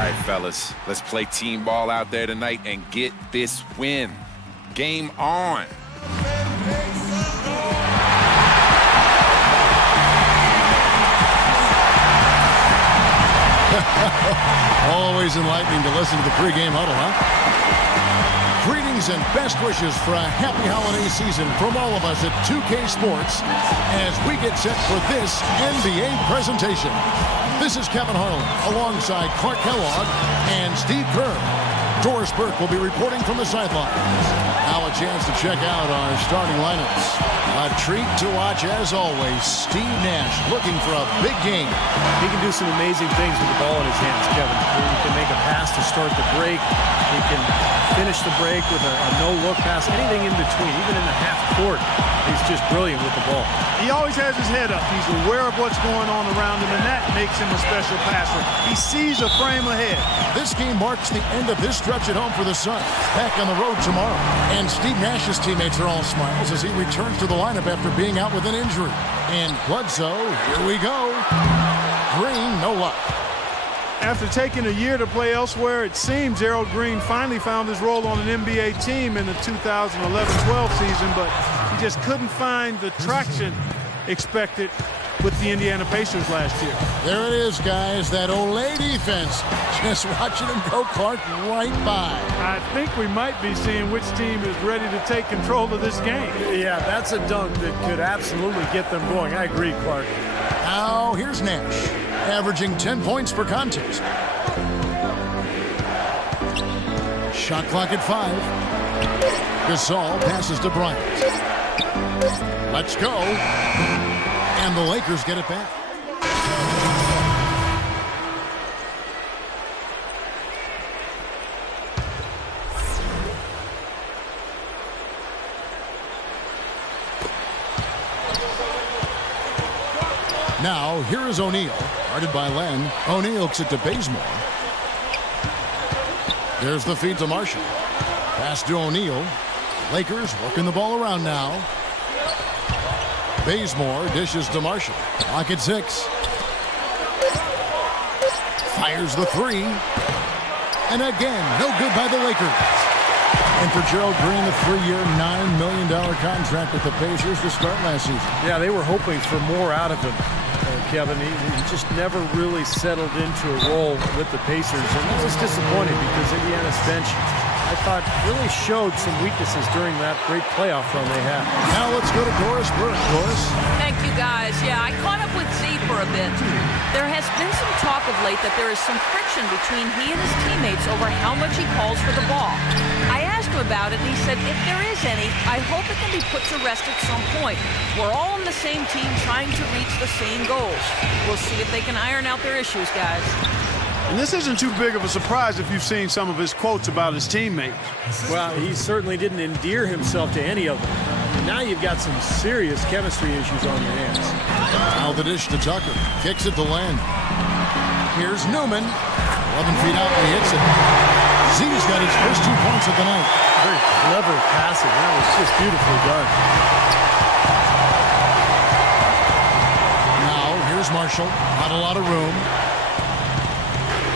All right, fellas, let's play team ball out there tonight and get this win. Game on. Always enlightening to listen to the pregame huddle, huh? Greetings and best wishes for a happy holiday season from all of us at 2K Sports as we get set for this NBA presentation. This is Kevin Harlan alongside Clark Kellogg and Steve Kerr. Doris Burke will be reporting from the sidelines. Now a chance to check out our starting lineups. A treat to watch as always. Steve Nash looking for a big game. He can do some amazing things with the ball in his hands, Kevin. He can make a pass to start the break. He can finish the break with a no-look pass, anything in between, even in the half court. He's just brilliant with the ball. He always has his head up. He's aware of what's going on around him, and that makes him a special passer. He sees a frame ahead. This game marks the end of this stretch at home for the Suns. Back on the road tomorrow. And Steve Nash's teammates are all smiles as he returns to the lineup after being out with an injury. And Bledsoe, here we go. Green, no luck. After taking a year to play elsewhere, it seems Gerald Green finally found his role on an NBA team in the 2011-12 season, but he just couldn't find the traction expected with the Indiana Pacers last year. There it is, guys, that Olay defense. Just watching him go, Clark, right by. I think we might be seeing which team is ready to take control of this game. Yeah, that's a dunk that could absolutely get them going. I agree, Clark. Now, here's Nash, averaging 10 points per contest. Shot clock at 5. Gasol passes to Bryant. Let's go. And the Lakers get it back. Now, here is O'Neal, guarded by Len. O'Neal kicks it to Bazemore. There's the feed to Marshall. Pass to O'Neal. Lakers working the ball around now. Bazemore dishes to Marshall. Clock at 6. Fires the 3. And again, no good by the Lakers. And for Gerald Green, the 3-year, $9 million contract with the Pacers to start last season. Yeah, they were hoping for more out of him, Kevin. He just never really settled into a role with the Pacers. And that was disappointing because Indiana's bench, I thought, really showed some weaknesses during that great playoff run they had. Now let's go to Doris Burke. Doris? Thank you, guys. Yeah, I caught up with Z for a bit. There has been some talk of late that there is some friction between he and his teammates over how much he calls for the ball. I asked him about it, and he said if there is any, I hope it can be put to rest at some point. We're all on the same team trying to reach the same goals. We'll see if they can iron out their issues, guys. And this isn't too big of a surprise if you've seen some of his quotes about his teammates. Well, he certainly didn't endear himself to any of them. And now you've got some serious chemistry issues on your hands. Now the dish to Tucker. Kicks it to Len. Here's Newman. 11 feet out and he hits it. Z's got his first 2 points of the night. Very clever passing. That was just beautifully done. Now here's Marshall. Not a lot of room.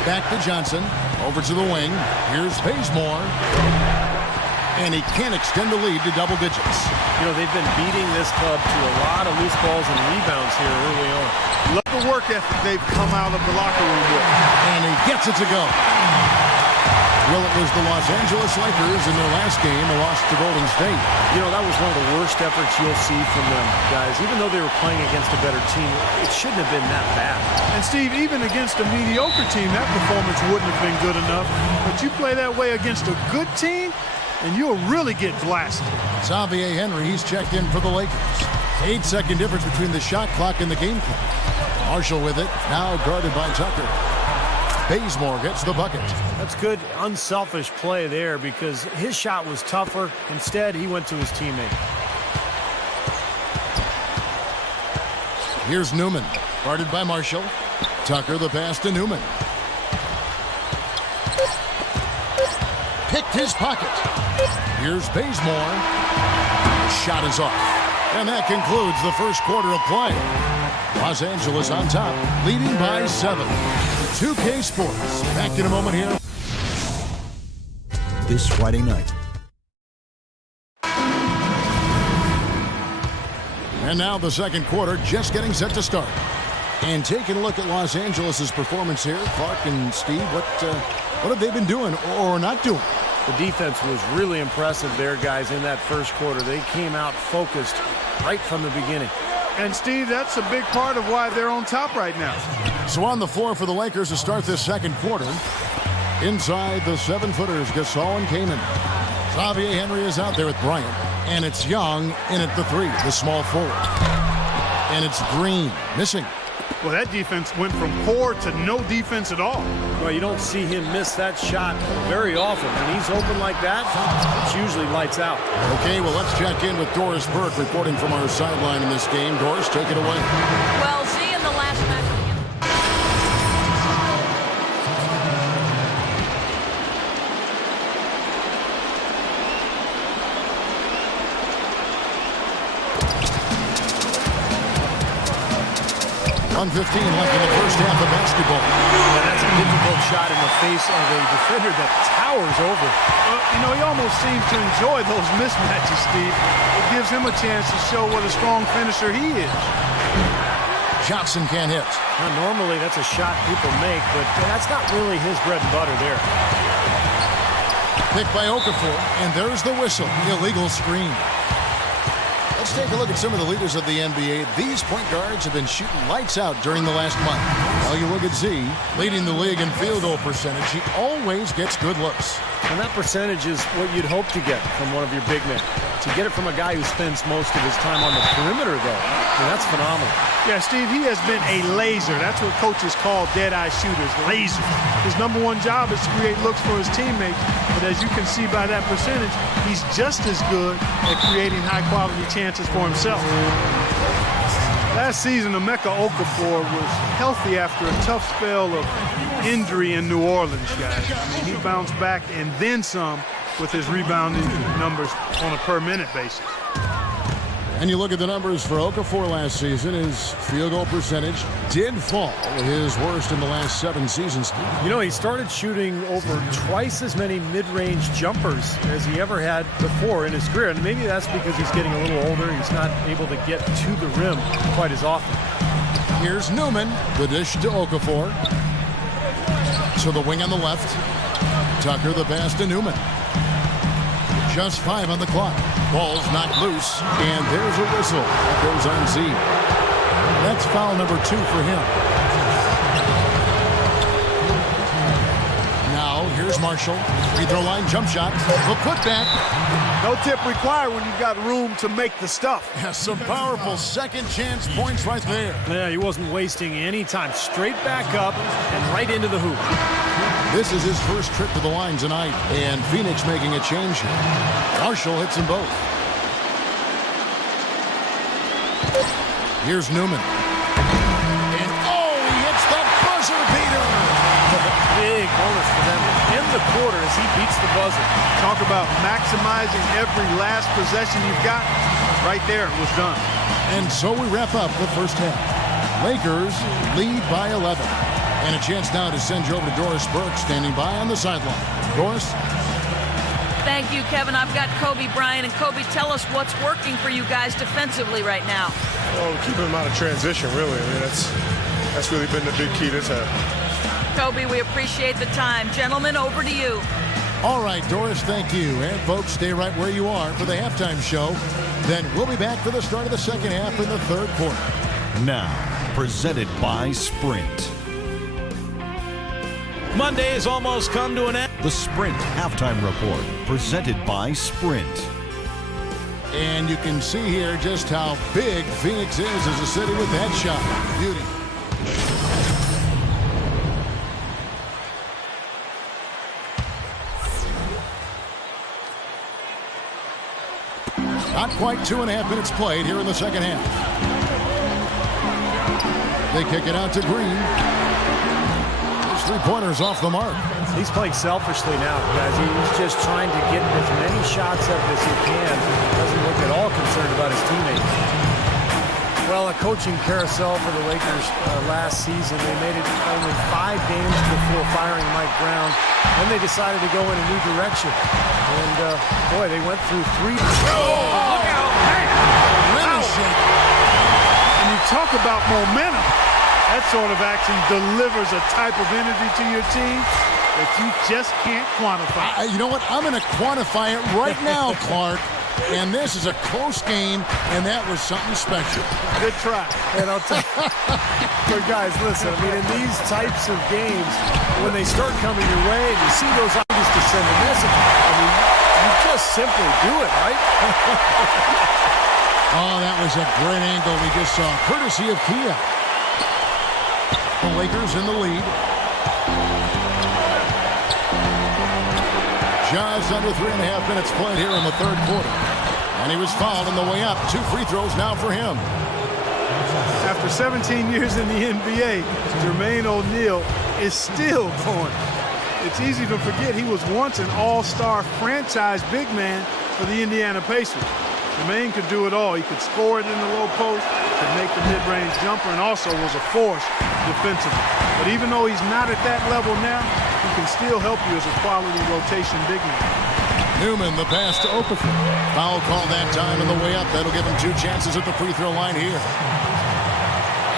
Back to Johnson. Over to the wing. Here's Bazemore. And he can't extend the lead to double digits. You know, they've been beating this club to a lot of loose balls and rebounds here early on. Love the work ethic they've come out of the locker room with. And he gets it to go. Well, it was the Los Angeles Lakers in their last game, a loss to Golden State. You know, that was one of the worst efforts you'll see from them, guys. Even though they were playing against a better team, it shouldn't have been that bad. And, Steve, even against a mediocre team, that performance wouldn't have been good enough. But you play that way against a good team, and you'll really get blasted. Xavier Henry, he's checked in for the Lakers. 8-second difference between the shot clock and the game clock. Marshall with it, now guarded by Tucker. Bazemore gets the bucket. That's good, unselfish play there because his shot was tougher. Instead, he went to his teammate. Here's Newman, guarded by Marshall. Tucker the pass to Newman. Picked his pocket. Here's Bazemore. Shot is off. And that concludes the first quarter of play. Los Angeles on top, leading by 7. 2K Sports. Back in a moment here. This Friday night. And now the second quarter just getting set to start. And taking a look at Los Angeles' performance here, Clark and Steve, what have they been doing or not doing? The defense was really impressive there, guys, in that first quarter. They came out focused right from the beginning. And, Steve, that's a big part of why they're on top right now. So on the floor for the Lakers to start this second quarter. Inside the 7-footers, Gasol and Kaman. Xavier Henry is out there with Bryant. And it's Young in at the 3, the small forward. And it's Green missing. Well, that defense went from poor to no defense at all. Well, you don't see him miss that shot very often. When he's open like that, it's usually lights out. Okay, well, let's check in with Doris Burke reporting from our sideline in this game. Doris, take it away. Well, Z in the last match. 1:15 left in the first half of basketball. And that's a difficult shot in the face of a defender that towers over. You know, he almost seems to enjoy those mismatches, Steve. It gives him a chance to show what a strong finisher he is. Johnson can't hit. Now, normally that's a shot people make, but that's not really his bread and butter there. Picked by Okafor, and there's the whistle. Illegal screen. Let's take a look at some of the leaders of the NBA. These point guards have been shooting lights out during the last month. While you look at Z, leading the league in field goal percentage, he always gets good looks. And that percentage is what you'd hope to get from one of your big men. To get it from a guy who spends most of his time on the perimeter, though, that's phenomenal. Yeah, Steve, he has been a laser. That's what coaches call dead-eye shooters, laser. His #1 job is to create looks for his teammates. But as you can see by that percentage, he's just as good at creating high-quality chances for himself. Last season, Emeka Okafor was healthy after a tough spell of injury in New Orleans, guys. I mean, he bounced back and then some with his rebounding numbers on a per-minute basis. And you look at the numbers for Okafor last season, his field goal percentage did fall, his worst in the last 7 seasons. You know, he started shooting over twice as many mid-range jumpers as he ever had before in his career. And maybe that's because he's getting a little older. He's not able to get to the rim quite as often. Here's Newman, the dish to Okafor. To the wing on the left. Tucker the pass to Newman. Just 5 on the clock. Ball's knocked loose, and there's a whistle. That goes on Z. That's foul number 2 for him. Now, here's Marshall. Free throw line jump shot. The putback. No tip required when you've got room to make the stuff. Yeah, some powerful second chance points right there. Yeah, he wasn't wasting any time. Straight back up and right into the hoop. This is his first trip to the line tonight, and Phoenix making a change here. Marshall hits them both. Here's Newman. And he hits the buzzer beater. Big bonus for them in the quarter as he beats the buzzer. Talk about maximizing every last possession you've got. Right there, it was done. And so we wrap up the first half. Lakers lead by 11. And a chance now to send you over to Doris Burke standing by on the sideline. Doris? Thank you, Kevin. I've got Kobe Bryant. And Kobe, tell us what's working for you guys defensively right now. Well, keeping them out of transition, really. I mean, that's really been the big key this half. Kobe, we appreciate the time. Gentlemen, over to you. All right, Doris, thank you. And folks, stay right where you are for the halftime show. Then we'll be back for the start of the second half in the third quarter. Now, presented by Sprint. Monday has almost come to an end. The Sprint Halftime Report, presented by Sprint. And you can see here just how big Phoenix is as a city with that shot. Beauty. Not quite 2.5 minutes played here in the second half. They kick it out to Green. His 3-pointers off the mark. He's playing selfishly now, guys. He's just trying to get as many shots up as he can. He doesn't look at all concerned about his teammates. Well, a coaching carousel for the Lakers last season. They made it only 5 games before firing Mike Brown. Then they decided to go in a new direction. And, boy, they went through 3. Look out, man! And you talk about momentum. That sort of action delivers a type of energy to your team that you just can't quantify. You know what? I'm going to quantify it right now, Clark. And this is a close game, and that was something special. Good try. And I'll tell you, but guys, listen, I mean, in these types of games, when they start coming your way and you see those items to send a message, I mean, you just simply do it, right? Oh, that was a great angle we just saw, courtesy of Kia. The Lakers in the lead. Just under 3.5 minutes played here in the third quarter. And he was fouled on the way up. 2 free throws now for him. After 17 years in the NBA, Jermaine O'Neal is still going. It's easy to forget he was once an all-star franchise big man for the Indiana Pacers. Jermaine could do it all. He could score it in the low post, could make the mid-range jumper, and also was a force defensively. But even though he's not at that level now, he can still help you as a quality rotation big man. Newman, the pass to Okafor. Foul call that time on the way up. That'll give him 2 chances at the free throw line here.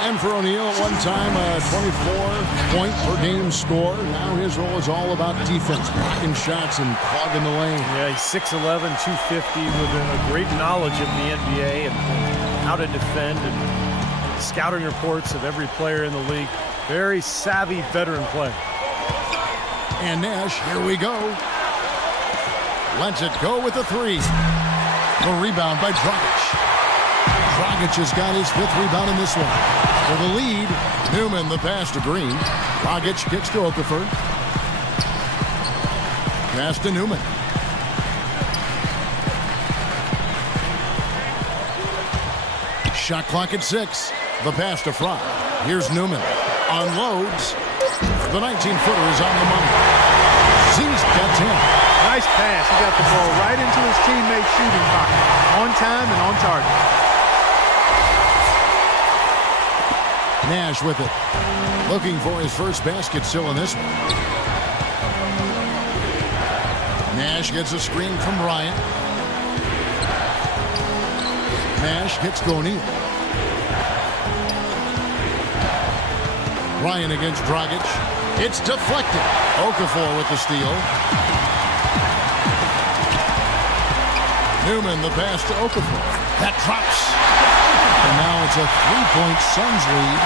And for O'Neal, at one time, a 24-point-per-game score. Now his role is all about defense, blocking shots and clogging the lane. Yeah, he's 6'11", 250, with a great knowledge of the NBA and how to defend and scouting reports of every player in the league. Very savvy veteran play. And Nash, here we go. Lets it go with the 3. The rebound by Dragic. Dragic has got his 5th rebound in this one. For the lead, Newman the pass to Green. Dragic kicks to Okafor. Pass to Newman. Shot clock at 6. The pass to Fry. Here's Newman. Unloads. The 19-footer is on the money. He's got 10. Nice pass. He got the ball right into his teammate's shooting pocket. On time and on target. Nash with it. Looking for his first basket still in this one. Nash gets a screen from Ryan. Nash hits O'Neal. Ryan against Dragic. It's deflected. Okafor with the steal. Newman the pass to Okafor. That drops. And now it's a 3-point Suns lead.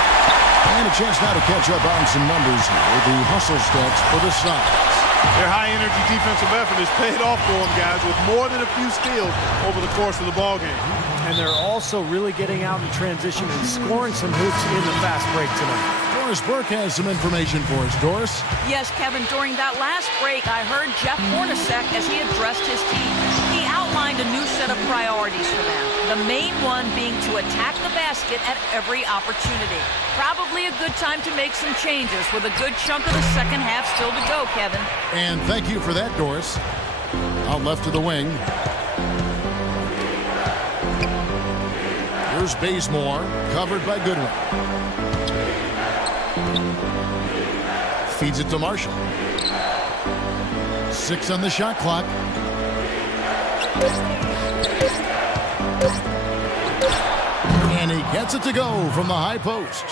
And a chance now to catch up on some numbers here. The hustle stats for the Suns. Their high-energy defensive effort has paid off for them, guys, with more than a few steals over the course of the ballgame. And they're also really getting out in transition and scoring some hoops in the fast break tonight. Doris Burke has some information for us. Doris? Yes, Kevin, during that last break, I heard Jeff Hornacek as he addressed his team. He outlined a new set of priorities for them. The main one being to attack the basket at every opportunity. Probably a good time to make some changes with a good chunk of the second half still to go, Kevin. And thank you for that, Doris. Out left to the wing. Here's Bazemore, covered by Goodwin. Feeds it to Marshall. 6 on the shot clock. And he gets it to go from the high post.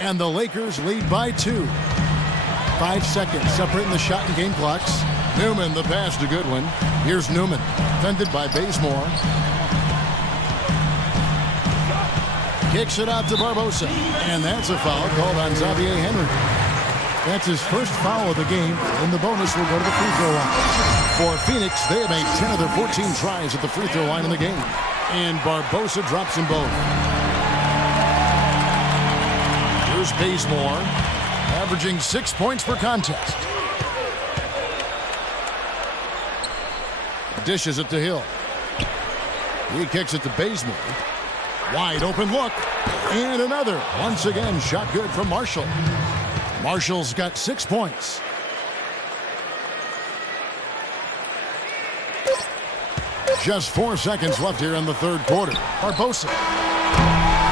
And the Lakers lead by 2. 5 seconds separating the shot and game clocks. Newman the pass to Goodwin. Here's Newman, defended by Bazemore. Kicks it out to Barbosa. And that's a foul called on Xavier Henry. That's his first foul of the game, and the bonus will go to the free throw line. For Phoenix, they have made 10 of their 14 tries at the free throw line in the game. And Barbosa drops them both. Here's Bazemore, averaging 6 points per contest. Dishes it to Hill. He kicks it to Bazemore. Wide open look. And another. Once again, shot good from Marshall. Marshall's got 6 points. Just 4 seconds left here in the third quarter. Barbosa.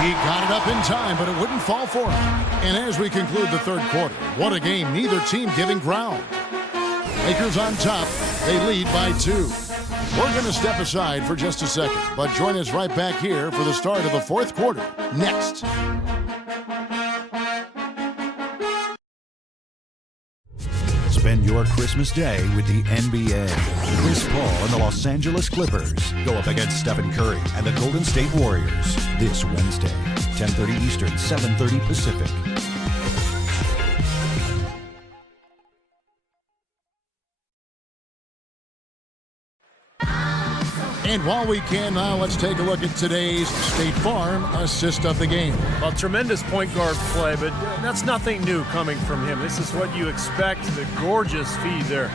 He got it up in time, but it wouldn't fall for him. And as we conclude the third quarter, what a game, neither team giving ground. Lakers on top, they lead by 2. We're going to step aside for just a second, but join us right back here for the start of the fourth quarter next. Spend your Christmas day with the NBA. Chris Paul and the Los Angeles Clippers go up against Stephen Curry and the Golden State Warriors this Wednesday, 10:30 Eastern, 7:30 Pacific. And while we can now, let's take a look at today's State Farm assist of the game. Well, tremendous point guard play, but that's nothing new coming from him. This is what you expect, the gorgeous feed there.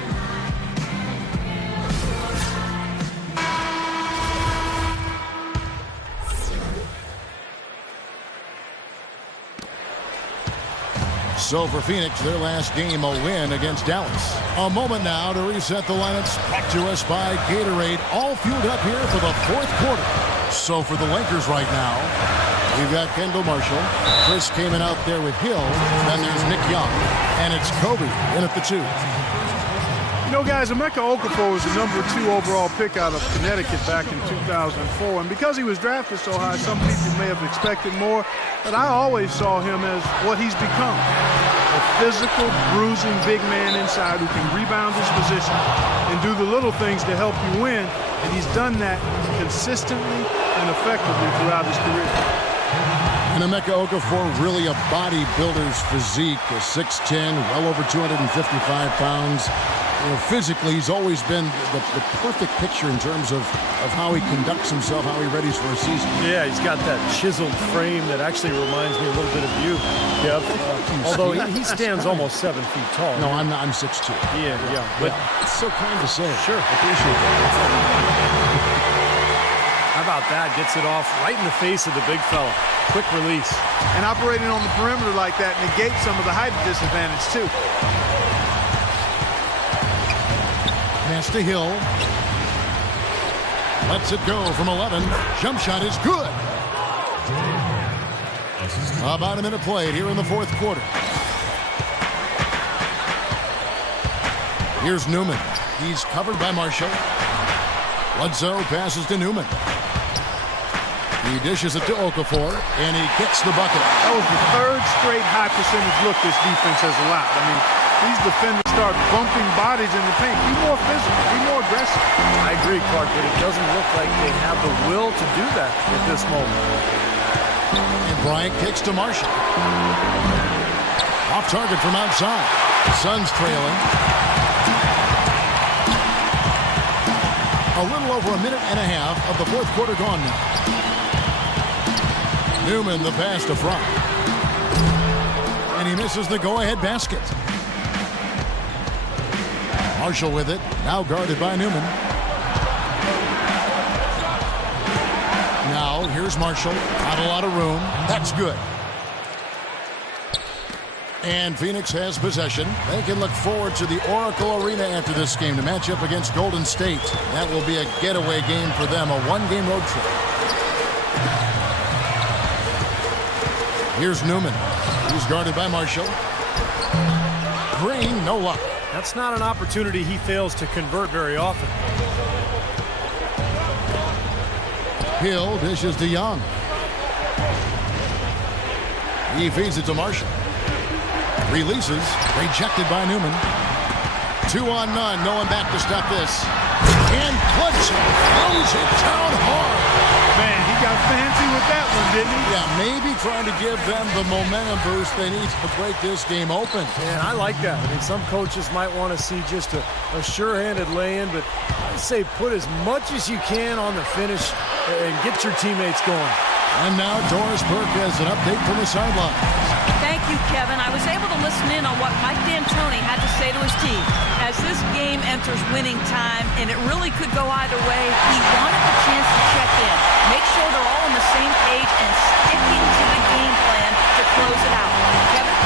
So for Phoenix, their last game, a win against Dallas. A moment now to reset the lineups. Brought to us by Gatorade, all fueled up here for the fourth quarter. So for the Lakers right now, we've got Kendall Marshall. Chris came in out there with Hill. Then there's Nick Young. And it's Kobe in at the 2. You know, guys, Emeka Okafor was the number 2 overall pick out of Connecticut back in 2004. And because he was drafted so high, some people may have expected more. But I always saw him as what he's become. A physical, bruising big man inside who can rebound his position and do the little things to help you win. And he's done that consistently and effectively throughout his career. And Emeka Okafor, really a bodybuilder's physique, a 6'10", well over 255 pounds. You know, physically, he's always been the perfect picture in terms of how he conducts himself, how he readies for a season. Yeah, he's got that chiseled frame that actually reminds me a little bit of you, Kev. Although he stands almost 7 feet tall. No, I'm 6'2". Yeah. But it's so kind to say. Sure. I appreciate that. How about that? Gets it off right in the face of the big fella. Quick release. And operating on the perimeter like that negates some of the height disadvantage, too. Pass to Hill. Lets it go from 11. Jump shot is good. About a minute played here in the fourth quarter. Here's Newman. He's covered by Marshall. Bledsoe passes to Newman. He dishes it to Okafor, and he gets the bucket. That was the 3rd straight high percentage look this defense has allowed. I mean, these defenders start bumping bodies in the paint. Be more physical, be more aggressive. I agree, Clark, but it doesn't look like they have the will to do that at this moment. And Bryant kicks to Marshall. Off target from outside. Suns trailing. A little over a minute and a half of the fourth quarter gone now. Newman the pass to front. And he misses the go-ahead basket. Marshall with it, now guarded by Newman. Now, here's Marshall, not a lot of room. That's good. And Phoenix has possession. They can look forward to the Oracle Arena after this game to match up against Golden State. That will be a getaway game for them, a one-game road trip. Here's Newman. He's guarded by Marshall. Green, no luck. That's not an opportunity he fails to convert very often. Hill dishes to Young. He feeds it to Marshall. Releases, rejected by Newman. 2 on none, no one back to stop this. And Bledsoe throws it down hard. Man, he got fancy with that one, didn't he? Yeah, maybe trying to give them the momentum boost they need to break this game open. And I like that. I mean, some coaches might want to see just a sure-handed lay-in, but I say put as much as you can on the finish and get your teammates going. And now Doris Burke has an update from the sideline. Thank you, Kevin. I was able to listen in on what Mike D'Antoni had to say to his team. As this game enters winning time, and it really could go either way, he wanted the chance to check in, make sure they're all on the same page, and sticking to the game plan to close it out. Kevin?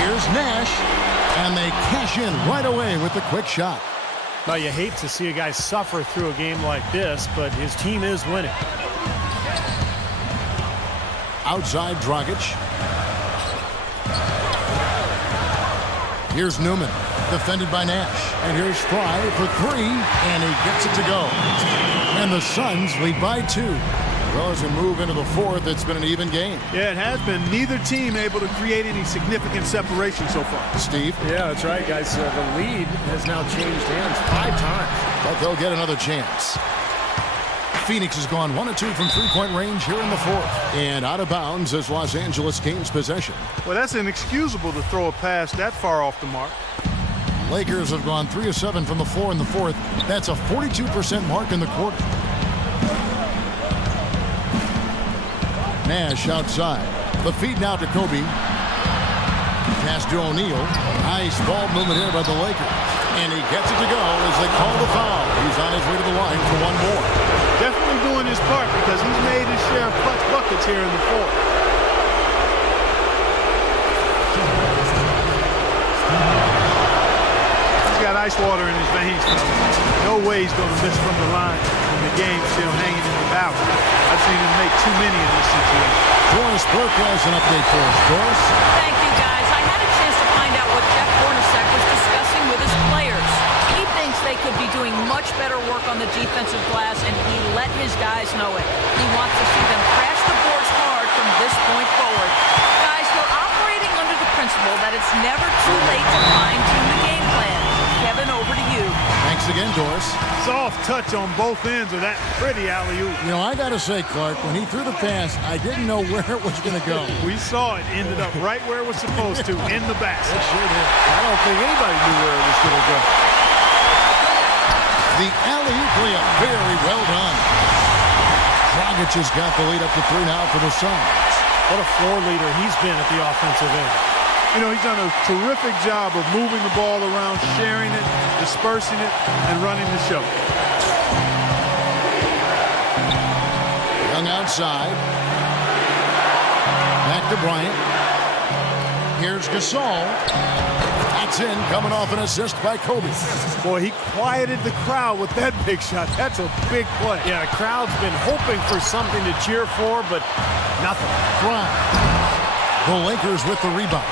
Here's Nash, and they cash in right away with the quick shot. Now, you hate to see a guy suffer through a game like this, but his team is winning. outside Dragic. Here's Newman, defended by Nash. And here's Fry for three, and he gets it to go. And the Suns lead by 2. Well, as we move into the fourth, it's been an even game. Yeah, it has been. Neither team able to create any significant separation so far. Steve? Yeah, that's right, guys. The lead has now changed hands 5 times. But they'll get another chance. Phoenix has gone 1 of 2 from three-point range here in the fourth. And out of bounds as Los Angeles gains possession. Well, that's inexcusable to throw a pass that far off the mark. Lakers have gone 3 of 7 from the floor in the fourth. That's a 42% mark in the quarter. Nash outside. The feed now to Kobe. Pass to O'Neal. Nice ball movement here by the Lakers. And he gets it to go as they call the foul. He's on his way to the line for one more. Definitely doing his part because he's made his share of clutch buckets here in the fourth. He's got ice water in his veins. No way he's going to miss from the line when the game's still hanging in the balance. I've seen him make too many in this situation. Doris Burke has an update for us. Doris? Thank you, guys. I had a chance to find out what Jeff Hornacek was discussing with his players. He thinks they could be doing much better work on the defensive glass, and he let his guys know it. He wants to see them crash the boards hard from this point forward. Guys, they're operating under the principle that it's never too late to fine-tune the game plan. Kevin, over to you. Thanks again, Doris. Soft touch on both ends of that pretty alley-oop. You know, I got to say, Clark, when he threw the pass, I didn't know where it was going to go. We saw it ended up right where it was supposed to, in the basket. It sure did. I don't think anybody knew where it was going to go. The alley-oop layup, very well done. Dragic has got the lead up to 3 now for the Suns. What a floor leader he's been at the offensive end. You know, he's done a terrific job of moving the ball around, sharing it, dispersing it, and running the show. Young outside. Back to Bryant. Here's Gasol. That's in, coming off an assist by Kobe. Boy, he quieted the crowd with that big shot. That's a big play. Yeah, the crowd's been hoping for something to cheer for, but nothing. Bryant. The Lakers with the rebound.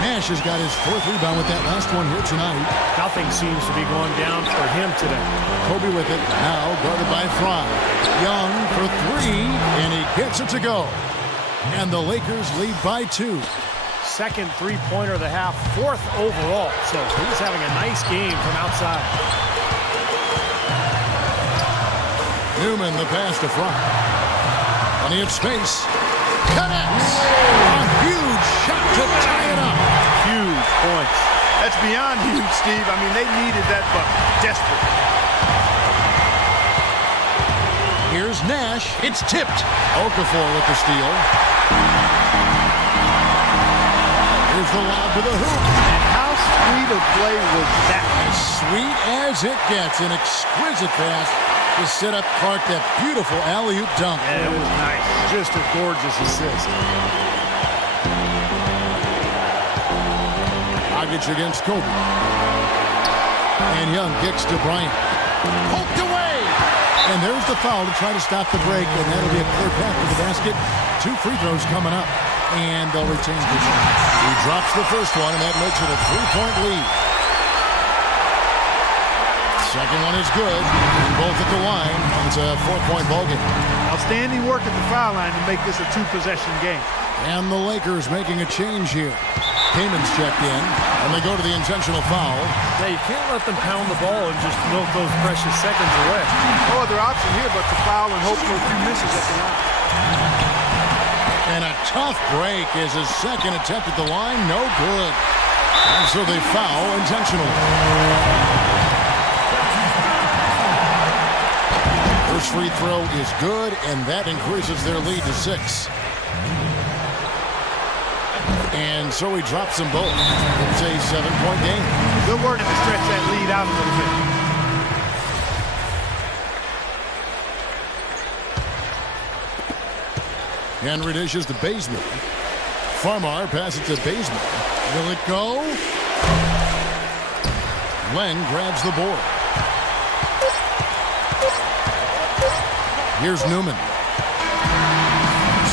Nash has got his 4th rebound with that last one here tonight. Nothing seems to be going down for him today. Kobe with it, now guarded by Fry. Young for 3, and he gets it to go. And the Lakers lead by 2. Second three-pointer of the half, 4th overall. So he's having a nice game from outside. Newman, the pass to Fry. Plenty of space. Connects. A huge shot to tie it up. Huge points. That's beyond huge, Steve. I mean, they needed that bucket. Desperate. Here's Nash. It's tipped. Okafor with the steal. Here's the lob to the hoop. And how sweet a play was that? As sweet as it gets. An exquisite pass to set up Clark that beautiful alley-oop dunk. Yeah, it was nice. Just a gorgeous assist. Dragic against Kobe. And Young kicks to Bryant. Poked away! And there's the foul to try to stop the break, and that'll be a clear path to the basket. 2 free throws coming up, and they'll retain possession. He drops the first one, and that makes it a 3-point lead. Second one is good. Both at the line. It's a 4-point ball game. Outstanding work at the foul line to make this a 2-possession game. And the Lakers making a change here. Kamen's checked in, and they go to the intentional foul. Yeah, you can't let them pound the ball and just milk those precious seconds away. No other option here but to foul and hope for a few misses at the line. And a tough break is his second attempt at the line. No good. And so they foul intentionally. First free throw is good, and that increases their lead to 6. And so he drops them both. It's a 7-point game. Good work to stretch that lead out a little bit. Henry dishes to Bazemore. Farmar passes to Bazemore. Will it go? Len grabs the board. Here's Newman.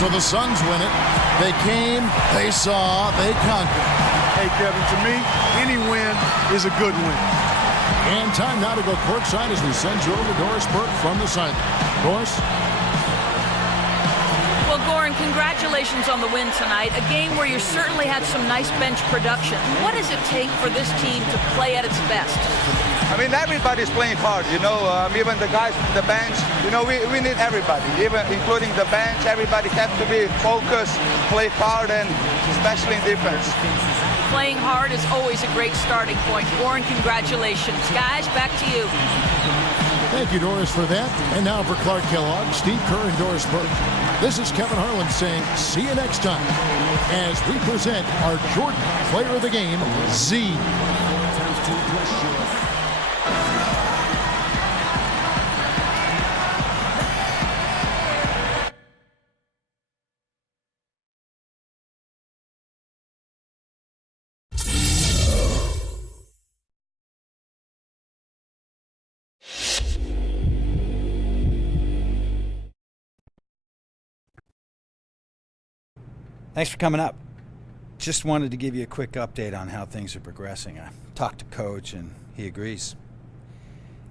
So the Suns win it. They came, they saw, they conquered. Hey, Kevin, to me, any win is a good win. And time now to go courtside as we send you over to Doris Burke from the side. Doris? Well, Goran, congratulations on the win tonight. A game where you certainly had some nice bench production. What does it take for this team to play at its best? I mean, everybody's playing hard, you know, even the guys on the bench. You know, we need everybody, even including the bench. Everybody has to be focused, play hard, and especially in defense. Playing hard is always a great starting point. Goran, congratulations. Guys, back to you. Thank you, Doris, for that. And now for Clark Kellogg, Steve Kerr, and Doris Burke. This is Kevin Harlan saying see you next time as we present our Jordan Player of the Game, Z. Thanks for coming up. Just wanted to give you a quick update on how things are progressing. I talked to Coach and he agrees.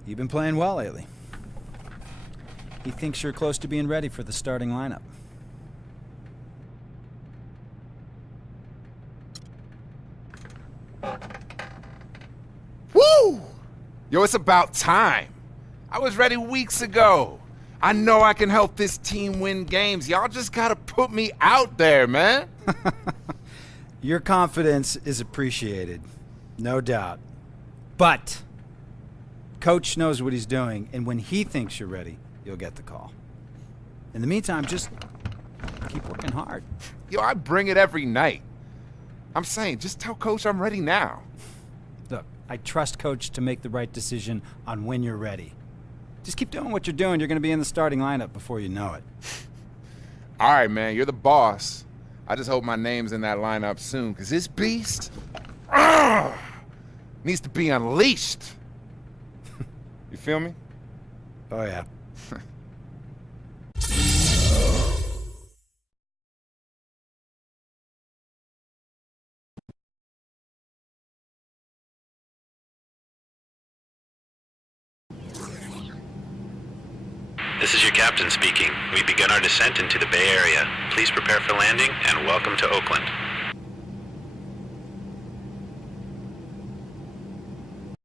You've been playing well lately. He thinks you're close to being ready for the starting lineup. Woo! Yo, it's about time. I was ready weeks ago. I know I can help this team win games. Y'all just gotta put me out there, man. Your confidence is appreciated, no doubt. But Coach knows what he's doing, and when he thinks you're ready, you'll get the call. In the meantime, just keep working hard. Yo, I bring it every night. I'm saying, just tell Coach I'm ready now. Look, I trust Coach to make the right decision on when you're ready. Just keep doing what you're doing. You're going to be in the starting lineup before you know it. All right, man, you're the boss. I just hope my name's in that lineup soon, because this beast needs to be unleashed. You feel me? Oh, yeah. This is your captain speaking. We begin our descent into the Bay Area. Please prepare for landing and welcome to Oakland.